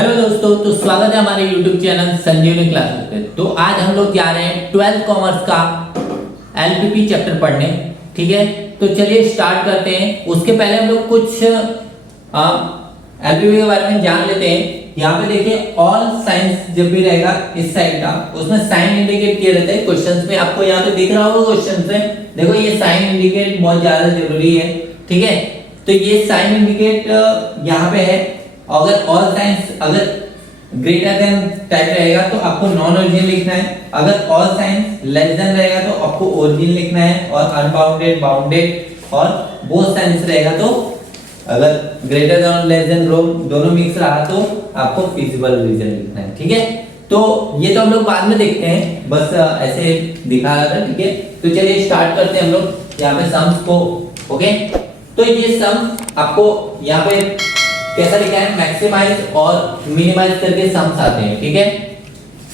Hello दोस्तों, तो स्वागत है हमारे YouTube चैनल संजीवनी क्लासेस पे। तो आज हम लोग जा रहे हैं 12th कॉमर्स का एलपीपी चैप्टर पढ़ने। ठीक है, तो चलिए स्टार्ट करते हैं। उसके पहले हम लोग कुछ एलपीपी के बारे में जान लेते हैं। यहाँ पे देखिए, ऑल साइंस जब भी रहेगा इस साइड का, उसमें साइन इंडिकेट किया रहता है क्वेश्चंस में। आपको यहाँ पे दिख रहा होगा क्वेश्चंस में, देखो ये साइन इंडिकेट बहुत ज्यादा जरूरी है। ठीक है, तो ये साइन इंडिकेट यहाँ पे है। अगर ऑल साइंस अगर ग्रेटर देन टाइप रहेगा तो आपको नॉन ओरिजिन लिखना है। अगर ऑल साइंस लेस देन रहेगा तो आपको ओरिजिन लिखना है। और अनबाउंडेड, बाउंडेड और बोथ साइंस रहेगा तो अगर ग्रेटर देन और लेस देन दोनों मिक्स रहा तो आपको फिजिबल रीजन लिखना है। ठीक है, तो ये तो हम लोग बाद में देखते हैं, बस ऐसे दिखा रहा था। ठीक है, तो चलिए स्टार्ट करते हैं हम लोग यहाँ पे सम्स को। ओके, तो ये सम आपको यहाँ पे कैसा लिखा है, मैक्सिमाइज और मिनिमाइज करके सम्स आते हैं। ठीक है,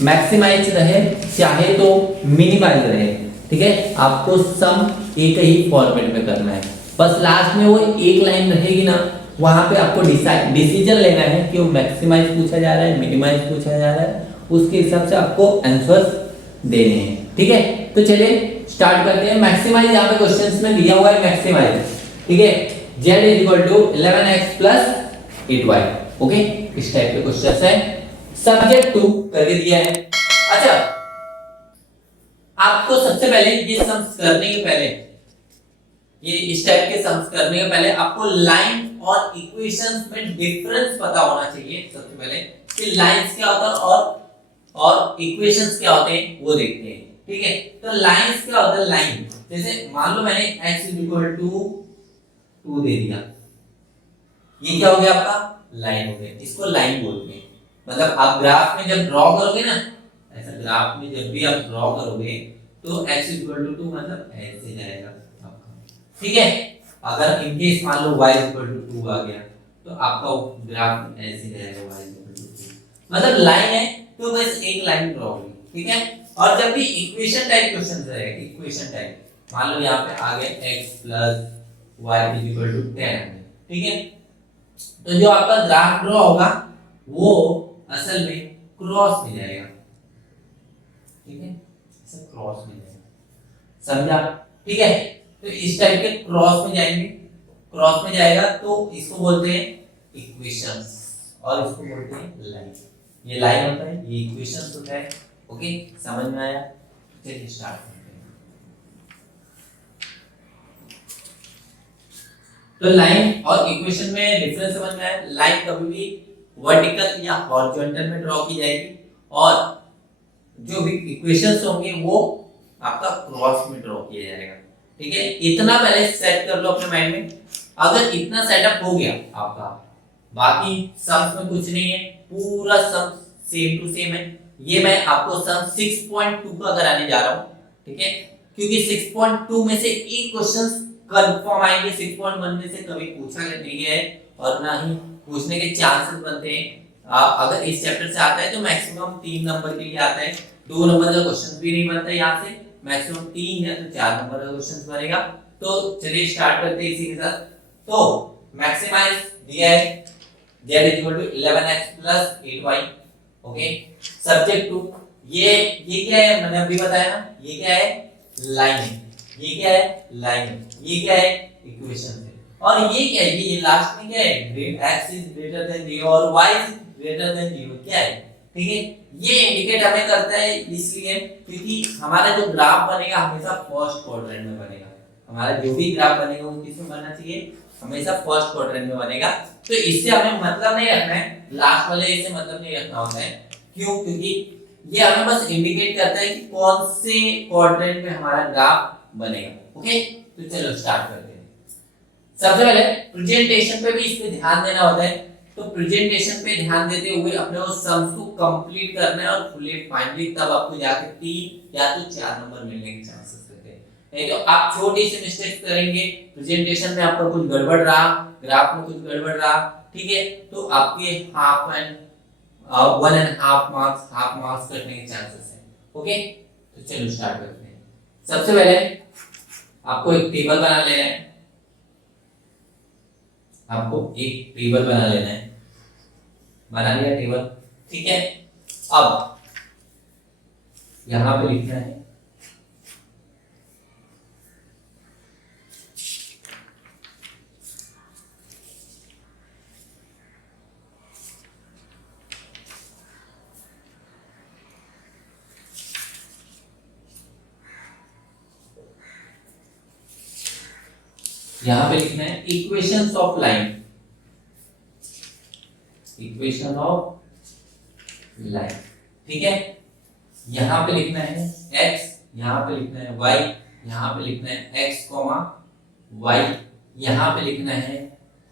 मैक्सिमाइज रहे चाहे तो मिनिमाइज रहे। ठीक है, आपको सम एक ही फॉर्मेट में करना है। बस लास्ट में वो एक लाइन रहेगी ना, वहां पे आपको डिसीजन लेना है कि वो मैक्सिमाइज पूछा जा रहा है, मिनिमाइज पूछा जा रहा है, उसके हिसाब से आपको आंसर्स देने हैं। ठीक है, तो चलिए स्टार्ट करते हैं। मैक्सिमाइज यहाँ पे क्वेश्चंस में दिया हुआ है मैक्सिमाइज। ठीक है, z equal to 11x plus 8y। Okay, इस टाइप के क्वेश्चंस है। सब्जेक्ट टू करके दिया है। अच्छा, आपको सबसे पहले ये सम्स करने के पहले, ये इस टाइप के सम्स करने के पहले आपको लाइन और इक्वेशंस में डिफरेंस पता होना चाहिए। सबसे पहले कि लाइंस क्या होता है और इक्वेशंस क्या होते हैं वो देखते हैं। ठीक है, तो लाइंस क्या होता है, लाइन जैसे मान लो मैंने x इक्वल टू 2 दे दिया, ये क्या हो गया आपका, लाइन हो गया। इसको लाइन बोलते हैं। मतलब आप ग्राफ में जब ड्रॉ करोगे ना, ऐसा ग्राफ में जब भी आप ड्रॉ करोगे तो x इक्वल टू 2 मतलब ऐसे जाएगा आपका। ठीक है, अगर इनकेस मान लो y इक्वल टू 2 आ गया तो आपका ग्राफ ऐसे जाएगा, y इक्वल टू 2 मतलब लाइन है तो बस एक लाइन ड्रॉ होगी। ठीक है, और जब भी इक्वेशन टाइप क्वेश्चन रहेगा, इक्वेशन टाइप मान लो यहाँ पे आ गया x plus y equal to 10। ठीक है, तो जो आपका ग्राफ ड्रॉ होगा वो असल में क्रॉस में जाएगा। ठीक है, ऐसे क्रॉस में जाएगा, समझा। ठीक है, तो इस टाइप के क्रॉस में जाएंगे, क्रॉस में जाएगा तो इसको बोलते हैं इक्वेशंस और इसको बोलते हैं लाइन। ये लाइन होता है, ये इक्वेशंस होता है। ओके, समझ में आया? चलिए स्टार्ट करते हैं। तो लाइन और इक्वेशन में डिफरेंस समझ में आया। लाइन कभी भी वर्टिकल या हॉरिजॉन्टल में ड्रॉ की जाएगी और जो भी इक्वेशंस होंगे वो आपका क्रॉस में ड्रॉ किया जाएगा। ठीक है, इतना पहले सेट कर लो अपने माइंड में। अगर इतना सेटअप हो गया आपका, बाकी सम्स में कुछ नहीं है, पूरा सम सेम टू सेम है। ये मैं आपको सम 6.2 का कराने जा रहा हूं। ठीक है, क्योंकि 6.2 में से एक क्वेश्चन कंफर्म आएंगे, 6.1 में से कभी पूछा नहीं है और ना ही पूछने के चांसेस बनते हैं। अगर इस चैप्टर से आता है तो मैक्सिमम 3 नंबर के लिए आता है, 2 नंबर का क्वेश्चन भी नहीं बनता यहाँ से, मैक्सिमम 3 या तो 4 नंबर का क्वेश्चन बनेगा। तो चलिए स्टार्ट करते हैं इसी के साथ। तो मैक्सिमाइज दिया है z equal to 11x plus 8y। Okay, subject to ये क्या है, मैंने अभी बताया ना, ये क्या है, लाइन है। ये क्या है, लाइन है। ये क्या है, इक्वेशन है। और ये क्या है, ये लास्ट में क्या है, x इज ग्रेटर देन 0 और y इज ग्रेटर देन 0 क्या है। ठीक है, ये इंडिकेट हमें करता है इसलिए क्योंकि हमारा जो ग्राफ बनेगा हमेशा फर्स्ट क्वाड्रेंट में बनेगा। हमारा जो भी ग्राफ बनेगा वो किसमें बनना चाहिए, हमेशा फर्स्ट क्वाड्रेंट में बनेगा। तो इससे हमें मतलब नहीं रखना है, लास्ट वाले से मतलब नहीं रखना होता है। क्यों? क्योंकि ये हमें बस इंडिकेट करता है कि कौन से क्वाड्रेंट में हमारा ग्राफ बनेगा। ओके, तो चलो स्टार्ट करते हैं। सबसे पहले प्रेजेंटेशन पे भी इस पे ध्यान देना होता है। तो प्रेजेंटेशन पे ध्यान देते हुए अपने वो सम्स को कंप्लीट करना है और फुली फाइनली तब आपको जाके 3 या तो 4 नंबर मिलने के चांसेस रहते हैं। नहीं तो आप छोटी सी मिस्टेक करेंगे, प्रेजेंटेशन में आपका कुछ गड़बड़ रहा, ग्राफ में कुछ गड़बड़ रहा, ठीक है, तो आपके हाफ एंड 1.5 मार्क्स कटने के चांसेस हैं। ओके, तो चलो स्टार्ट करते हैं। सबसे पहले आपको एक टेबल बना लेना है। आपको एक टेबल बना लेना है। बना लिया टेबल। ठीक है, अब यहां पे लिखना है equations of line, equation of line. ठीक है, यहां पे लिखना है x, यहां पे लिखना है y, यहां पे लिखना है x, y, यहां पे लिखना है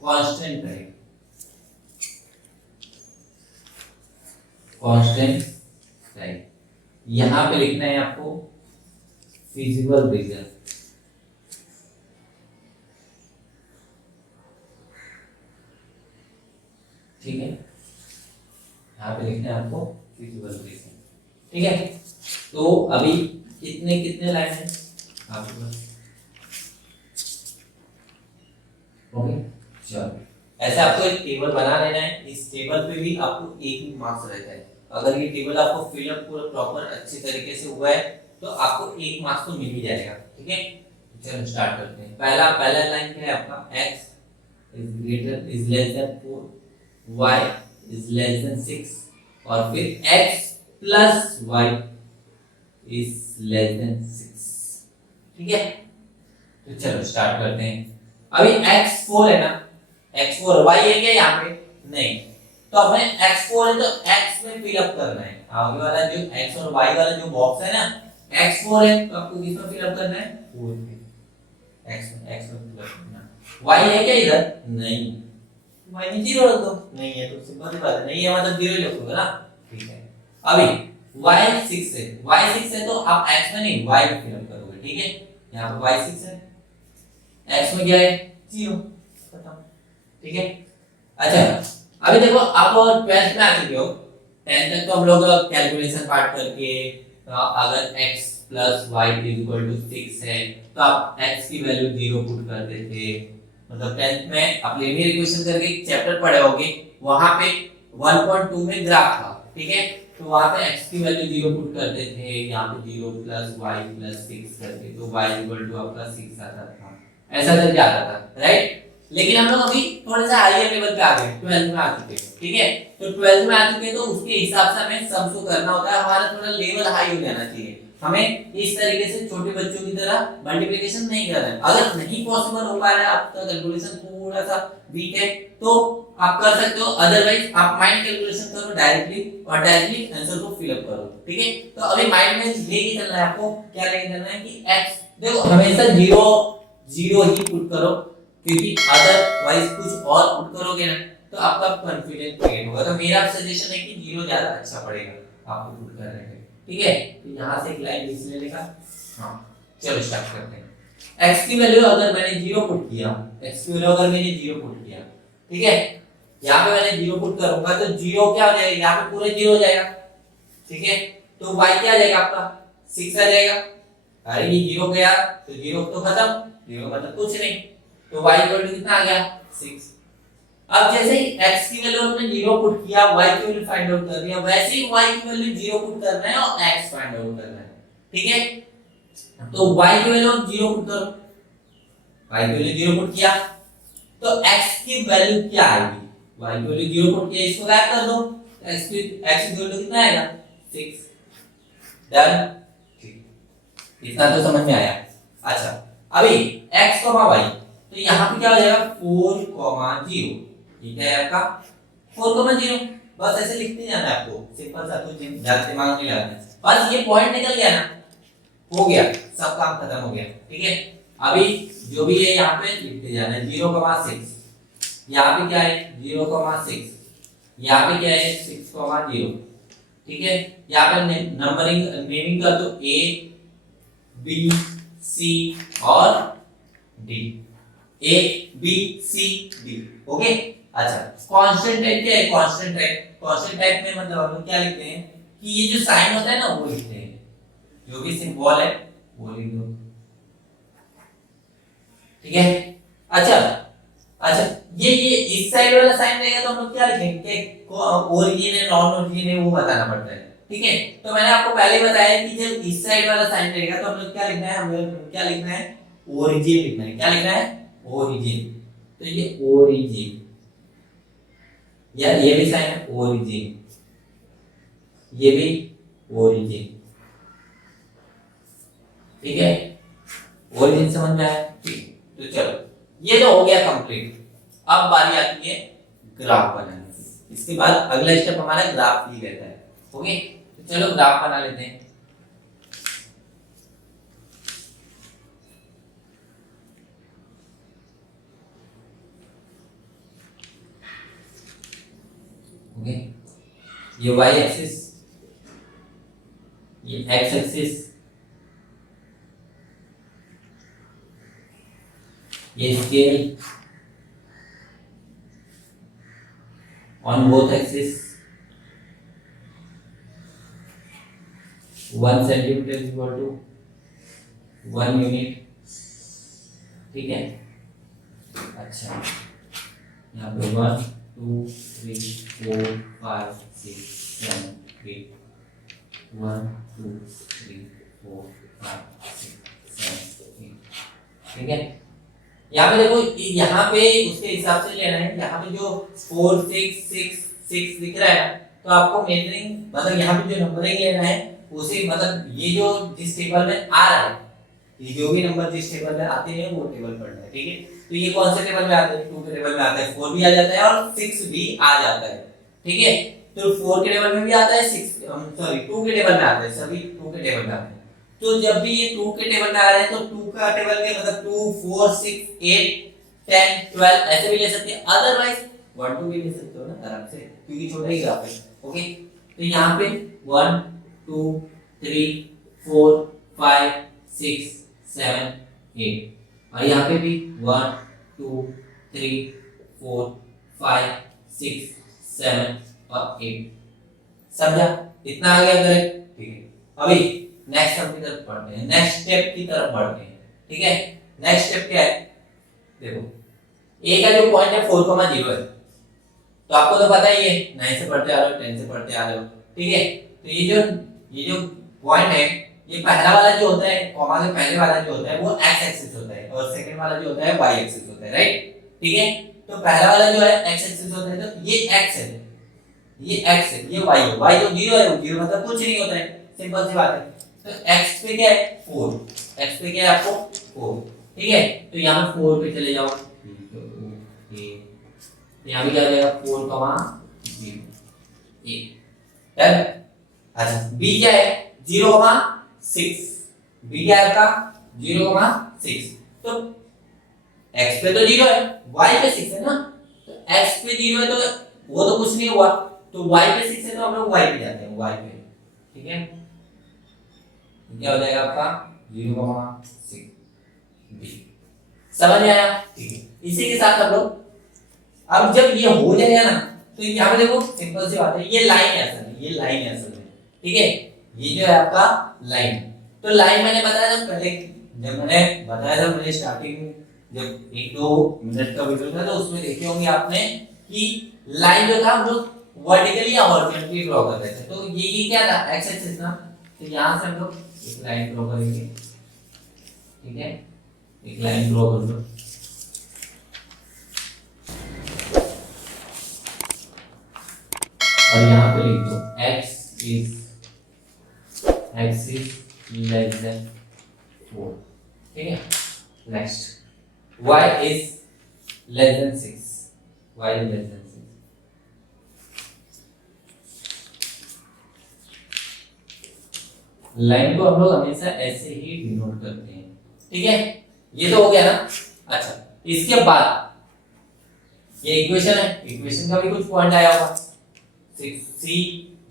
कांस्टेंट रहेगा, कांस्टेंट रहेगा, यहां पे लिखना है आपको फिजिबल रीजन। ठीक है, यहाँ पे लिखना है आपको फिजिबल रीजन। ठीक है, तो अभी कितने कितने लाइन है आपके पास? ओके, चलो ऐसे आपको एक टेबल बना लेना है। इस टेबल पे भी आपको एक ही मार्क्स रहता है। अगर ये टेबल आपको फिलअप पूरा प्रॉपर अच्छे तरीके से हुआ है तो आपको एक मार्क्स तो मिल ही जाएगा। ठीक है, चलो स्टार्ट करते हैं। पहला लाइन क्या है आपका? x is less than 4, y is less than 6 और फिर x plus y is less than 6। ठीक है, तो चलो स्टार्ट करते हैं। अभी x4 है ना, x4 y है क्या यहाँ पे? नहीं, तो हमें x4 है तो x में फिलअप करना है। आगे वाला जो x और y वाला जो बॉक्स है ना, x4 है तो आपको किसमें फिलअप करना है? 4 में, x में फिलअप करना है। y है क्या इधर? नहीं, y में 0 रख दो। नहीं है तो सिंपल सी बात है, नहीं है मतलब 0 ही रखोगे ना। ठीक है, अभी y6 है तो आप x में नहीं y में फिलअप करोगे। ठीक है, यहाँ पे y6 है, x में क्या है? 0, खत्म। ठीक है, अच्छा अभी देखो आप 12th में आ चुके हो। 10th तक तो हम लोग कैलकुलेशन पार्ट करके अगर x plus y equal to 6 है तो आप x की वैल्यू 0 पुट करते थे। मतलब 10th में आप लीनियर इक्वेशन करके एक चैप्टर पढ़े होगे, वहां पे 1.2 में ग्राफ था। ठीक है, तो वहां पे x की वैल्यू 0 पुट करते थे, यहाँ पे 0 प्लस y प्लस 6 करके तो y इक्वल टू आपका 6 आता था, ऐसा करके आता था, राइट। लेकिन हम लोग अभी थोड़ा सा हायर लेवल पे आ गए, 12th में आ चुके हैं। ठीक है, तो 12th में आ चुके हैं तो उसके हिसाब से हमें सम्स को करना होता है। हमारा थोड़ा लेवल हाई हो जाना चाहिए, हमें इस तरीके से छोटे बच्चों की तरह मल्टीप्लिकेशन नहीं करना है। अगर नहीं पॉसिबल हो पा रहा है, आपका कैलकुलेशन थोड़ा सा वीक है तो आप कर सकते हो, अदरवाइज आप माइंड कैलकुलेशन करो डायरेक्टली और डायरेक्टली आंसर को फिल अप करो। ठीक है, तो अभी माइंड में लेके चलना है आपको, क्या लेके चलना है कि x देखो हमेशा 0 ही पुट करो, क्योंकि अदरवाइज कुछ और पुट करोगे ना तो आपका कॉन्फिडेंस क्रिएट होगा। तो मेरा सजेशन है कि 0 ज्यादा अच्छा पड़ेगा आपको पुट करने में। ठीक है, तो यहां से एक लाइन लिख लेने का। हां, चलो स्टार्ट करते हैं। x की वैल्यू अगर मैंने 0 पुट किया, x की वैल्यू अगर मैंने 0 पुट किया, ठीक है, यहां पे मैंने 0 पुट करूंगा तो 0 क्या हो जाएगा? यहां पे पूरे 0 हो जाएगा। ठीक है, तो y क्या आ जाएगा आपका? 6 आ जाएगा। अरे ये 0 गया तो 0 तो खत्म, 0 मतलब कुछ नहीं, तो y इक्वल टू कितना आ गया? 6। अब जैसे ही x की वैल्यू हमने 0 पुट किया, y की वैल्यू फाइंड आउट कर दिया, वैसे ही y की वैल्यू 0 पुट करना है और x फाइंड आउट करना है। ठीक है, तो y की वैल्यू 0 पुट करो, y की वैल्यू 0 पुट किया तो x की वैल्यू क्या आएगी? y की वैल्यू 0 पुट किया, इसको गायब कर दो, x की वैल्यू कितना आएगा? 6। डन, ठीक, इतना तो समझ में आया। अच्छा अभी x, y, तो यहाँ पे क्या हो जाएगा? 4, 0। ठीक है, आपका 4, 0 बस ऐसे लिखते जाना है आपको, सिंपल सा, कुछ ज्यादा दिमाग नहीं लगाना। बस ये पॉइंट निकल गया ना, हो गया, सब काम खत्म हो गया। ठीक है, अभी जो भी है यहाँ पे लिखते जाना है। 0,6, यहाँ पे क्या है? 0,6, यहाँ पे क्या है? 6,0। ठीक है, यहाँ पे नंबरिंग नेमिंग कर दो A, B, C और D, A, B, C, D। Okay, अच्छा कांस्टेंट टाइप क्या है? कांस्टेंट टाइप में मतलब हम लोग क्या लिखते हैं कि ये जो साइन होता है ना वो लिखते हैं, जो भी सिंबल है वो लिख दो। ठीक है, अच्छा अच्छा, ये इस साइड वाला साइन रहेगा तो हम लोग क्या लिखेंगे कि ओरिजिन है नॉन ओरिजिन है वो बताना पड़ता है। ठीक है, तो मैंने आपको पहले ही बताया कि जब इस साइड वाला साइन रहेगा तो हम लोग क्या लिखना है, हमें क्या लिखना है, ओरिजिन लिखना है। क्या लिखना है, ओरिजिन। तो ये ओरिजिन, या ये भी साइन है ओरिजिन, ये भी ओरिजिन। ठीक है, ओरिजिन समझ में आया। ठीक, तो चलो ये तो हो गया कंप्लीट। अब बारी आती है ग्राफ बनाने की। इसके बाद अगला स्टेप हमारा ग्राफ ही रहता है। ओके, तो चलो ग्राफ बना लेते हैं। ओके, ये y एक्सिस, ये x एक्सिस, ये scale on both axis 1 centimetre is equal to 1 unit. ठीक है, अच्छा यहाँ पे 1 2 3 4 5 6 7 8 1 2 3 4 5 6 7 8। ठीक है, यहाँ पे देखो, यहाँ पे उसके हिसाब से लेना है। यहाँ पे जो 4 6 6 6 दिख रहा है ना, तो आपको मेजरिंग मतलब यहाँ पे जो नंबरिंग लेना है उसे, मतलब ये जो जिस टेबल में आ रहा है, ये जो भी नंबर जिस टेबल में आते हैं वो टेबल पढ़ना है। ठीक है, तो ये कौन से टेबल में आते हैं, 2 के टेबल में आता है, 4 भी आ जाता है और 6 भी आ जाता है। ठीक है, तो 4 के टेबल में भी आता है, 2 के टेबल में आता है, सभी 2 के टेबल में आते हैं। तो जब भी ये 2 के टेबल में आ रहे हैं तो 2 का टेबल में मतलब 2 4 6 8 10 12 ऐसे भी ले सकते हैं, अदरवाइज 1 2 भी ले सकते हो ना आराम से, क्योंकि छोटा ही ग्राफ है। ओके, तो यहाँ पे 1 2 3 4 5 6 7 8 और यहाँ पे भी 1 2 3 4 5 6 7 और 8। समझा, इतना आ गया करेक्ट। ठीक है, अभी नेक्स्ट हम की तरफ बढ़ते हैं, नेक्स्ट स्टेप की तरफ बढ़ते हैं। ठीक है, नेक्स्ट स्टेप क्या है, देखो ए का जो पॉइंट है 4,0 है, तो आपको तो पता ही है, 9 से पढ़ते आ रहे हो, 10 से पढ़ते आ रहे हो। ठीक है, तो ये जो पॉइंट है, ये पहला वाला जो होता है, कॉमा के पहले वाला जो होता है वो एक्स एक्सिस होता है और सेकंड वाला जो होता है वाई एक्सिस होता है, राइट। ठीक है, तो पहला वाला जो है एक्स एक्सिस होता है, तो ये एक्स है, ये एक्स है, ये वाई है। वाई तो 0 है, 0 मतलब कुछ नहीं होता है, सिंपल सी बात है। तो x पे क्या है 4, x पे क्या है आपको 4। ठीक है, तो यहाँ पे 4 पे चले जाओ, यहाँ पे क्या हो जाएगा 4, 0 ए डन। अच्छा, b क्या है 0, 6, b क्या है आपका 0, 6। तो x पे तो 0 है, y पे 6 है ना, तो x पे 0 है तो वो तो कुछ नहीं हुआ, तो y पे 6 है तो हम लोग y पे जाते हैं, y पे। ठीक है, क्या हो जाएगा आपका 0,6 बी। समझ में आया। ठीक है, इसी के साथ हम लोग अब जब ये हो जाएगा ना, तो यहाँ पे देखो सिंपल सी बात है, ये लाइन है असल में, ये लाइन है असल में। ठीक है, ये जो है आपका लाइन, तो लाइन मैंने बताया था पहले, जब मैंने बताया था मेरे स्टार्टिंग जब 1-2 मिनट का वीडियो था, तो उसमें देखे होंगे आपने कि लाइन जो था हम लोग वर्टिकली या हॉरिजॉन्टली ड्रॉ कर रहे थे। तो ये क्या था एक्स एक्सिस ना, तो यहाँ से हम लोग एक लाइन ड्रॉ करेंगे। ठीक है, एक लाइन ड्रॉ कर लो, और यहाँ पे लिख दो x is less than 4। ठीक है, next y is less than 6, y is less than 6। Line को हम लोग हमेशा ऐसे ही डिनोट करते हैं। ठीक है, ये तो हो गया ना। अच्छा, इसके बाद ये इक्वेशन है, इक्वेशन का भी कुछ पॉइंट आया होगा, c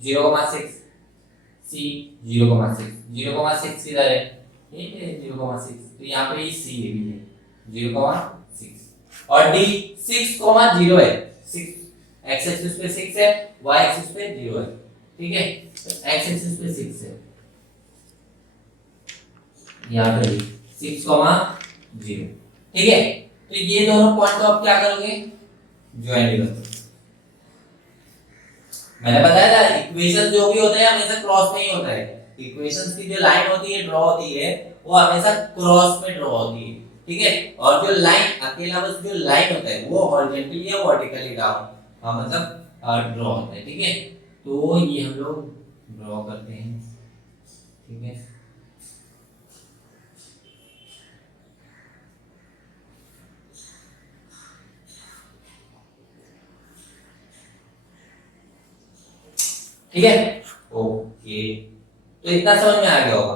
0,6, c 0,6, 0,6 किधर है, ये 0,6, तो यहाँ पे c ये भी है 0,6 और d 6,0 है, 6 x एक्सिस पे 6 है, y एक्सिस पे 0 है। ठीक है, तो x एक्सिस पे 6 है, यहाँ पे 6,0। ठीक है, तो ये दोनों पॉइंट को आप क्या करोगे, ज्वाइन करोगे। मैंने बताया था इक्वेशन जो भी होता है हमेशा क्रॉस में ही होता है। इक्वेशंस की जो लाइन होती है ड्रॉ होती है वो हमेशा क्रॉस में ड्रॉ होती है, ठीक है। और जो लाइन अकेला बस जो लाइन होता है वो हॉरिजॉन्टली या वर्टिकली डाउन मतलब ड्रॉ होता है, ठीक है। तो ये हम लोग ड्रॉ करते हैं, ठीक है। ठीक है, ओके। तो इतना समझ में आ गया होगा।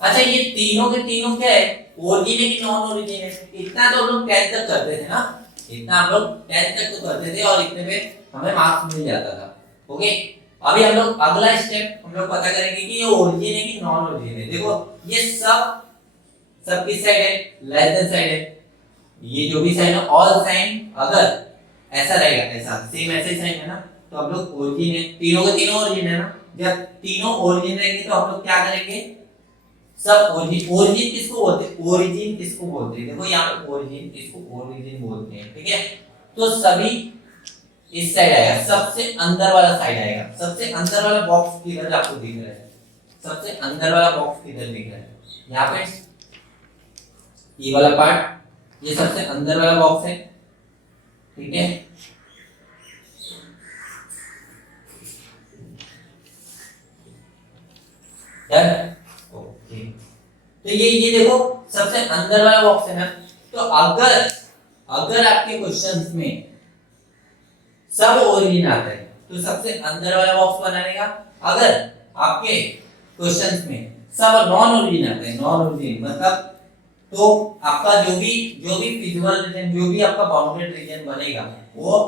अच्छा ये तीनों के तीनों क्या है, ओरिजिन है कि नॉन ओरिजिन है? इतना तो हम लोग 10 तक करते थे ना, इतना हम लोग 10 तक तो करते थे और इतने पे हमें मार्क्स मिल जाता था, ओके। अभी हम लोग अगला स्टेप हम लोग पता करेंगे कि ये ओरिजिन है कि नॉन ओरिजिन है। देखो ये सब किस साइड है, लेस देन साइड है। ये जो भी साइन है ऑल साइन अगर ऐसा रहेगा, ऐसा सेम ऐसे साइन है ना, तो हम लोग ओरिजिन है, तीनों के तीनों ओरिजिन है ना। जब तीनों ओरिजिन रहेंगे तो हम लोग क्या करेंगे, सब ओरिजिन। ओरिजिन किसको बोलते हैं, ओरिजिन किसको बोलते हैं, देखो यहाँ पे ओरिजिन, इसको ओरिजिन बोलते हैं, ठीक है। तो सभी इस साइड आएगा, सबसे अंदर वाला साइड आएगा। सबसे अंदर वाला बॉक्स किधर आपको दिख रहा है, सबसे अंदर वाला बॉक्स किधर दिख रहा है, यहाँ पे ये वाला पार्ट, ये सबसे अंदर वाला बॉक्स है, ठीक है। ओके, तो ये देखो सबसे अंदर वाला बॉक्स है ना। तो अगर आपके क्वेश्चंस में सब ओरिजिन आता है तो सबसे अंदर वाला बॉक्स बनाने का। अगर आपके क्वेश्चंस में सब नॉन ओरिजिन आता है, नॉन ओरिजिन मतलब तो आपका जो भी फिजिकल रीजन, जो भी आपका बाउंडेड रीजन बनेगा वो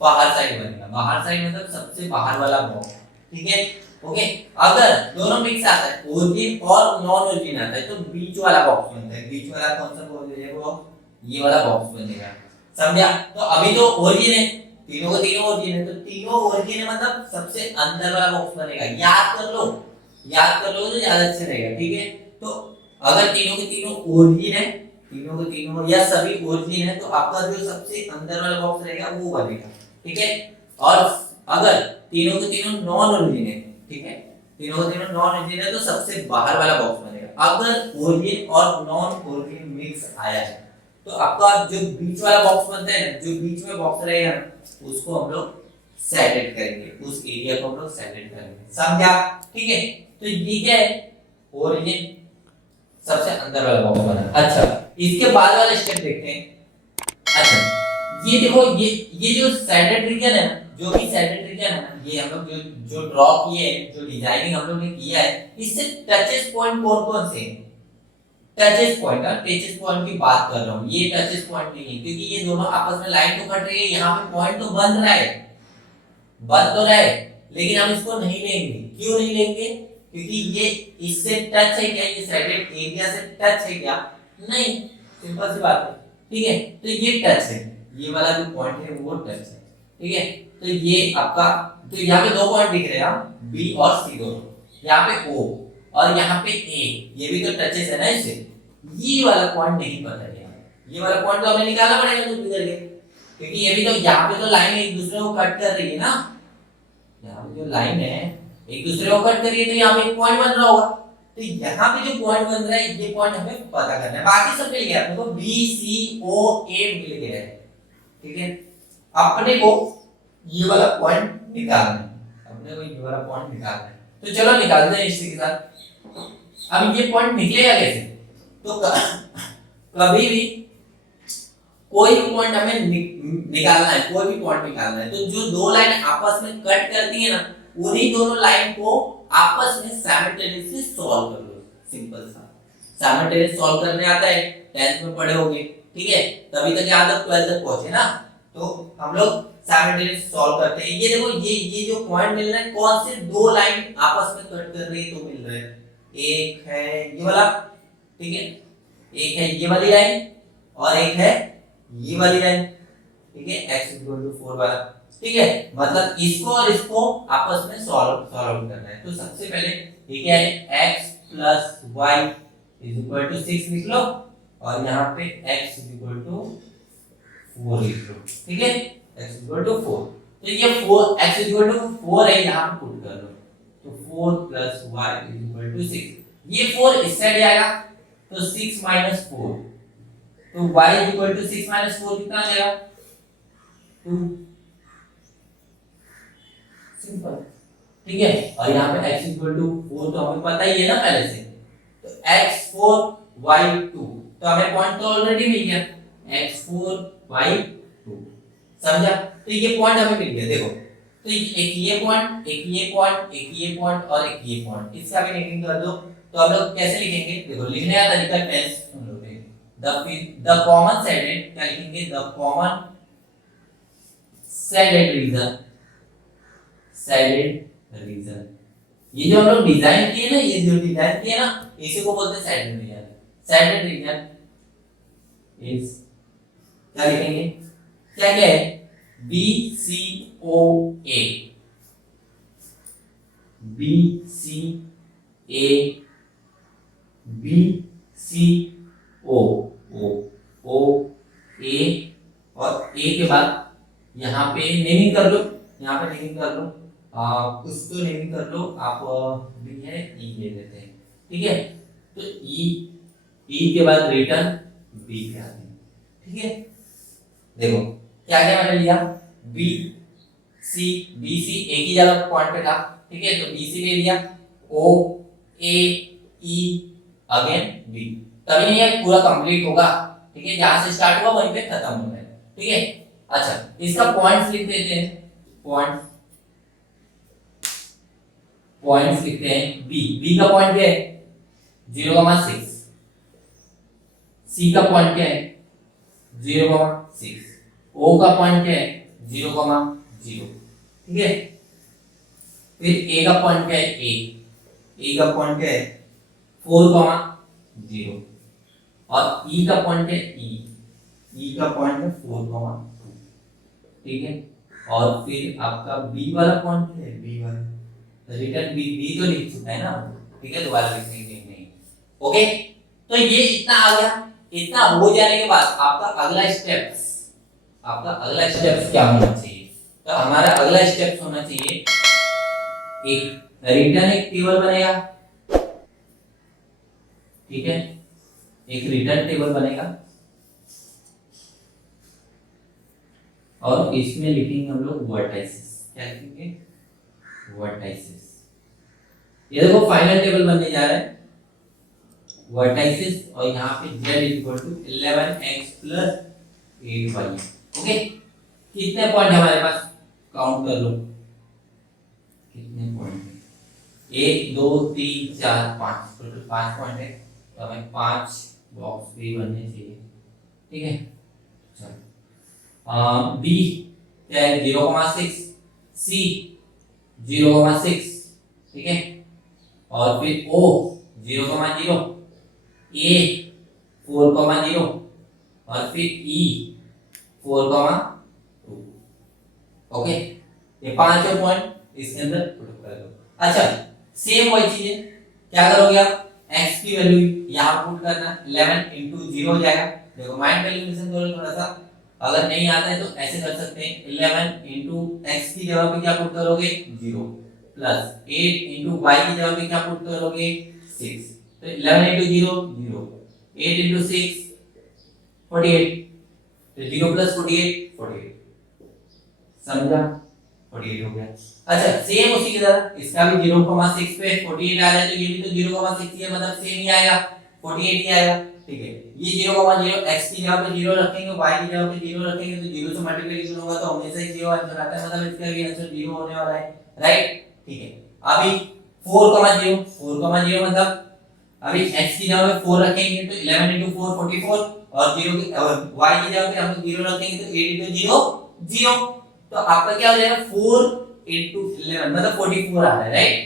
बाहर साइड बनेगा। बाहर साइड मतलब सबसे बाहर वाला बॉक्स, ठीक है, ओके। अगर दोनों मिक्स आता है, ओरिजिन और नॉन ओरिजिन आता है, तो बीच वाला बॉक्स बनता है। बीच वाला कौन सा बोल रहे हो, ये वाला बॉक्स बनेगा, समझा। तो अभी तो ओरिजिन है, तीनों के तीनों ओरिजिन है, तो तीनों ओरिजिन है मतलब सबसे अंदर वाला बॉक्स बनेगा। याद कर लो तो ज्यादा अच्छा रहेगा, ठीक है। तो अगर तीनों के तीनों ओरिजिन है, तीनों के तीनों या सभी ओरिजिन है, तो आपका जो सबसे अंदर वाला बॉक्स रहेगा वो बनेगा, ठीक है। और अगर तीनों के तीनों नॉन ओरिजिन है, ठीक है, तीनों के तीनों नॉन ओरिजिन है, तो सबसे बाहर वाला बॉक्स बनेगा। अगर ओरिजिन और नॉन ओरिजिन मिक्स आया है तो आपका जो बीच वाला बॉक्स बनता है ना, जो बीच में बॉक्स रहेगा ना, उसको हम लोग सेपरेट करेंगे, उस एरिया को हम लोग सेपरेट करेंगे, समझा, ठीक है। तो ये क्या है, ओरिजिन सबसे अंदर वाला बॉक्स बना। अच्छा इसके बाद वाला स्टेप देखते हैं। अच्छा ये देखो, ये जो सैडेड रीजन है ना, जो भी सैडेड रीजन है ना, ये हम लोग जो ड्रॉ किए हैं, जो डिजाइनिंग हम लोग ने किया है, इससे टचेस पॉइंट कौन कौन से हैं? टचेस पॉइंट की बात कर रहा हूँ। ये टचेस पॉइंट नहीं है क्योंकि ये दोनों आपस में लाइन तो कट रही है, यहाँ पे पॉइंट तो बन रहा है, लेकिन हम इसको नहीं लेंगे। क्यों नहीं लेंगे? क्योंकि ये इससे टच है क्या, ये सैडेड एरिया से टच है क्या? नहीं, सिंपल सी बात है, ठीक है। तो ये टच है, ये वाला जो पॉइंट है वो टच है, ठीक है। तो ये आपका, तो यहाँ पे दो पॉइंट दिख रहे हैं, बी और सी दोनों, यहाँ पे ओ और यहाँ पे ए, ये भी तो टचेस है ना इससे। ये वाला पॉइंट नहीं पता है, ये वाला पॉइंट तो हमें निकालना पड़ेगा तो किधर गए, क्योंकि ये भी तो यहाँ पे तो लाइन एक दूसरे को कट कर रही है ना, यहाँ पे जो लाइन है एक दूसरे को कट कर रही है, तो यहाँ पे एक पॉइंट बन रहा होगा। तो यहाँ पे जो पॉइंट बन रहा है ये पॉइंट हमें पता करना है। बाकी सब मिल गया अपने को, बी सी ओ ए मिल गया है, ठीक है। अपने को ये वाला पॉइंट निकालना है, अपने को ये वाला पॉइंट निकालना है। तो चलो निकालते हैं इसी के साथ। अब ये पॉइंट निकलेगा कैसे? तो कभी भी कोई भी पॉइंट हमें निकालना है, कोई भी पॉइंट निकालना है, तो जो दो लाइन आपस में कट करती है ना, उन्हीं दोनों लाइन को आपस में साइमल्टेनियसली सॉल्व कर लो। सिंपल सा साइमल्टेनियस सॉल्व करने आता है, 10th में पढ़े होंगे, ठीक है। तभी तक यहाँ तक 12th तक पहुंचे ना, तो हम लोग साइमल्टेनियस सॉल्व करते हैं। ये देखो, ये जो पॉइंट मिल रहा है, कौन से दो लाइन आपस में कट कर रही है तो मिल रहा है। एक है ये वाला, ठीक है, एक है ये वाली लाइन और एक है ये वाली लाइन, ठीक है, x 4 वाला, ठीक है। मतलब इसको और इसको आपस में सॉल्व करना है। तो सबसे पहले ये क्या है, x + y = 6 लिख लो और यहाँ पे x = 4 लिख लो, ठीक है, x इक्वल टू 4। तो ये 4 x इक्वल टू 4 है, यहाँ पे पुट कर लो, तो 4 प्लस y इक्वल टू 6। ये 4 इस साइड आएगा तो 6 माइनस 4, तो y इक्वल टू 6 माइनस 4 कितना आ जाएगा 2, सिंपल, ठीक है। और यहाँ पे x इक्वल टू 4 तो हमें पता ही है ना पहले से, तो x 4 y 2, तो हमें पॉइंट तो ऑलरेडी मिल गया x 4 y 2, समझा। तो ये पॉइंट हमें मिल गया, देखो, तो एक ये पॉइंट, एक ये पॉइंट, एक ये पॉइंट और एक ये पॉइंट, इसका भी नेमिंग कर दो। तो हम लोग कैसे लिखेंगे, देखो लिखने का तरीका टेस्ट सुन लो। द कॉमन सेडेड, क्या लिखेंगे, the common shaded region, shaded region, ये जो हम लोग डिजाइन किए ना, ये जो डिजाइन किए ना, इसी को बोलते हैं shaded region. Shaded reason is, क्या लिखेंगे, क्या क्या है, BCOA, BCA, BCO, O A, और A के बाद यहाँ पे नेमिंग कर लो, यहाँ पे नेमिंग कर लो, कुछ तो नेमिंग कर लो आप, B है E ले लेते हैं, ठीक है। तो E के बाद रिटर्न B पे आते हैं, ठीक है। देखो क्या क्या मैंने लिया, बी सी, बी सी एक ही जगह पॉइंट पे था, ठीक है, तो बी सी ले लिया, ओ ए ई अगेन बी, तभी ये पूरा कंप्लीट होगा, ठीक है, जहां से स्टार्ट हुआ वहीं पे खत्म हो जाएगा, ठीक है। अच्छा, इसका पॉइंट्स लिख देते हैं, पॉइंट्स लिखते हैं। बी का पॉइंट क्या है 0,6, सी का पॉइंट क्या है 0,6, ओ का पॉइंट क्या है 0,0, ठीक है। फिर ए का पॉइंट क्या है, ए का पॉइंट क्या है 4,0, और ई का पॉइंट है ई का पॉइंट है 4,2, ठीक है। और फिर आपका बी वाला पॉइंट है, बी वाला रिटर्न बी तो लिख चुका है ना, ठीक है, दोबारा लिखने की नहीं, ओके। तो ये इतना आ गया। इतना हो जाने के बाद आपका अगला स्टेप्स क्या होना चाहिए, तो हमारा अगला स्टेप्स होना चाहिए, एक रिटर्न एक टेबल बनेगा, ठीक है, एक रिटर्न टेबल बनेगा, और इसमें लिखेंगे हम लोग वर्टाइसेस, क्या लिखेंगे वर्टाइसेस। ये देखो फाइनल टेबल बनने जा रहा है वर्टाइसेस, और यहाँ पे z equal to 11x plus 8y, okay. कितने पॉइंट हमारे पास, काउंट कर लो कितने पॉइंट है, 1 2 3 4 5, टोटल 5 पॉइंट है, तो हमें 5 बॉक्स भी बनने चाहिए, ठीक है। चलो बी क्या है 0,6, सी 0,6, ठीक है, और फिर ओ 0,0, ए 4,0, और फिर ई 4,2, ओके। ये पांचों पॉइंट इसके अंदर पुट कर दो। अच्छा, सेम वही चीज है, क्या करोगे आप, x की वैल्यू यहां पुट करना, 11 into 0 हो जाएगा। देखो माइंड कैलकुलेशन करो थोड़ा सा, अगर नहीं आता है तो ऐसे कर सकते हैं, 11 into x की जगह पे क्या पुट करोगे 0, प्लस 8 into y की जगह पे क्या पुट करोगे 6, तो 11 into 0 0, 8 into 6 48, तो 0 plus 48 48, समझा, 48 हो गया। अच्छा, सेम उसी की तरह इसका भी 0,6 पे 48 आ रहा है, तो ये भी तो 0,6 ही है, मतलब सेम ही आएगा 48 ही आएगा, ठीक है। ये 0,0 x की जगह पे 0 रखेंगे, y की जगह पे 0 रखेंगे, तो 0 से मल्टीप्लिकेशन होगा तो हमेशा ही 0 आंसर आता है, मतलब इसका भी आंसर 0 होने वाला है, राइट, ठीक है। अभी 4,0 मतलब अभी x की जगह पे 4 रखेंगे तो 11 into 4 44, और 0 की y की जगह पे हम 0 रखेंगे तो 8 into 0 0, तो आपका क्या हो जाएगा 4 into 11 मतलब 44 आ रहा है, राइट,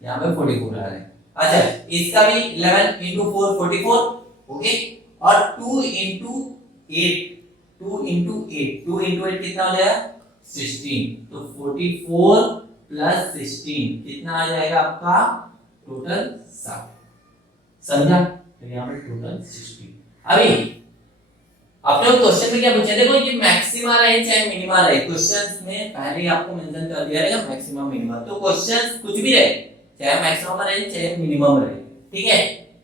यहाँ पे 44 आ रहा है। अच्छा, इसका भी 11 into 4 44, ओके, और 2 into 8 कितना हो जाएगा 16, तो 44 प्लस 16 कितना आ जाएगा आपका टोटल 7, समझा, तो यहाँ पे टोटल 16। अभी अपने क्वेश्चन में क्या पूछा, देखो ये मैक्सिमा रहे चाहे मिनिमा रहे, क्वेश्चंस में पहले ही आपको मेंशन कर दिया रहेगा मैक्सिमम मिनिमम, तो क्वेश्चंस कुछ भी रहे चाहे मैक्सिमम रहे चाहे मिनिमम रहे, ठीक है।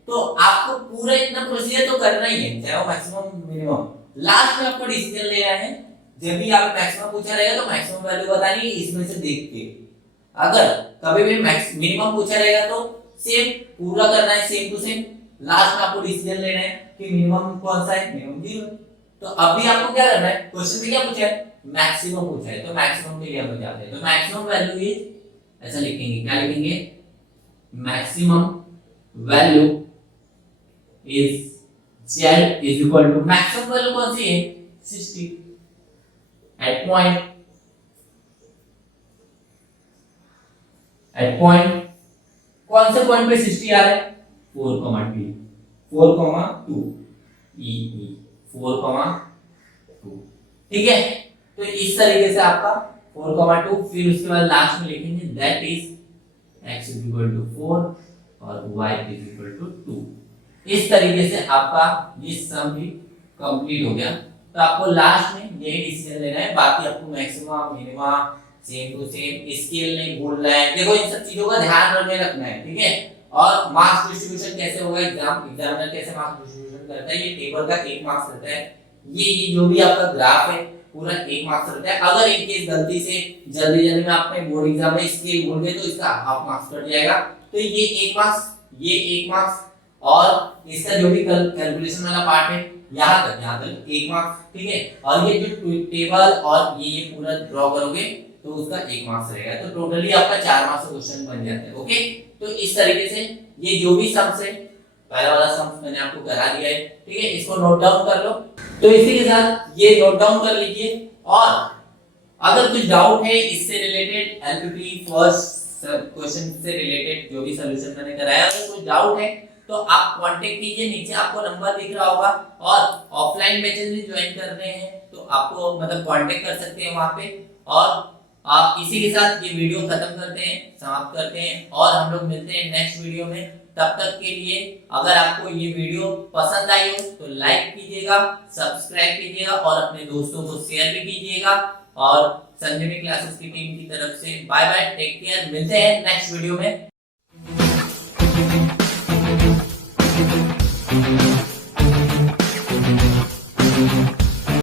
तो आपको पूरा इतना प्रोसीजर तो करना ही है, चाहे वो मैक्सिमम मिनिमम, लास्ट में आपको डिसीजन लेना है। जब भी आप मैक्सिमम पूछा रहेगा तो मैक्सिमम वैल्यू बतानी है इसमें से देख के, अगर कभी भी मिनिमम पूछा रहेगा तो सेम पूरा करना है, सेम टू सेम। लास्ट में आपको डिसीजन लेना है कि मिनिमम कौन सा है, मिनिमम 0। तो अभी आपको क्या करना है, क्वेश्चन में क्या पूछा है, मैक्सिमम पूछा है, तो मैक्सिमम के लिए हम जाते हैं। तो मैक्सिमम वैल्यू इज, ऐसा लिखेंगे, क्या लिखेंगे, maximum value is z is equal to, maximum value कौन सी है, 60 एट पॉइंट कौन से पॉइंट पे 60 आ रहा है, 4, 2 e 4, 2, ठीक है। तो इस तरीके से आपका 4, 2, फिर उसके बाद लास्ट में लिखेंगे that is x is equal to 4 और y इज इक्वल टू 2। इस तरीके से आपका ये सम भी कंप्लीट हो गया। तो आपको लास्ट में यही डिसीजन लेना है, बाकी आपको maximum minimum same to same, scale नहीं भूलना है। देखो इन सब चीजों का ध्यान रखना है, ठीक है। और मार्क्स डिस्ट्रीब्यूशन कैसे होगा, एग्जामिनर कैसे मार्क्स डिस्ट्रीब्यूशन करता है, ये टेबल का 1 मार्क्स रहता है, ये जो भी आपका ग्राफ है पूरा 1 मार्क्स रहता है। अगर इन केस गलती से जल्दी में आपने बोर्ड एग्जाम में स्केल भूल गए तो इसका हाफ मार्क्स कट जाएगा। तो ये 1 मार्क्स, ये 1 मार्क्स, और इसका जो भी कैलकुलेशन वाला पार्ट है यहाँ तक 1 मार्क्स, ठीक है। और ये जो टेबल और ये पूरा ड्रॉ करोगे तो उसका 1 मार्क्स रहेगा। तो टोटली आपका 4 मार्क्स का क्वेश्चन बन जाता है, ओके। तो इस तरीके से ये जो भी सम्स है, पहला वाला सम्स मैंने आपको करा दिया है, ठीक है, इसको नोट डाउन कर लो। तो इसी के साथ ये नोट डाउन कर लीजिए, और अगर कुछ डाउट है इससे रिलेटेड, एलपीटी फर्स्ट क्वेश्चन से रिलेटेड जो भी सॉल्यूशन मैंने कराया, अगर कुछ डाउट है तो आप कांटेक्ट कीजिए, नीचे आपको नंबर दिख रहा होगा। और ऑफलाइन बैचेस भी ज्वाइन कर रहे हैं तो आपको मतलब कांटेक्ट कर सकते हैं वहां पे। और आप इसी के साथ ये वीडियो खत्म करते हैं, समाप्त करते हैं, और हम लोग मिलते हैं नेक्स्ट वीडियो में। तब तक के लिए अगर आपको ये वीडियो पसंद आई हो तो लाइक कीजिएगा, सब्सक्राइब कीजिएगा और अपने दोस्तों को शेयर भी कीजिएगा। और संजीवनी क्लासेस की टीम की तरफ से बाय बाय, टेक केयर, मिलते हैं नेक्स्ट वीडियो में।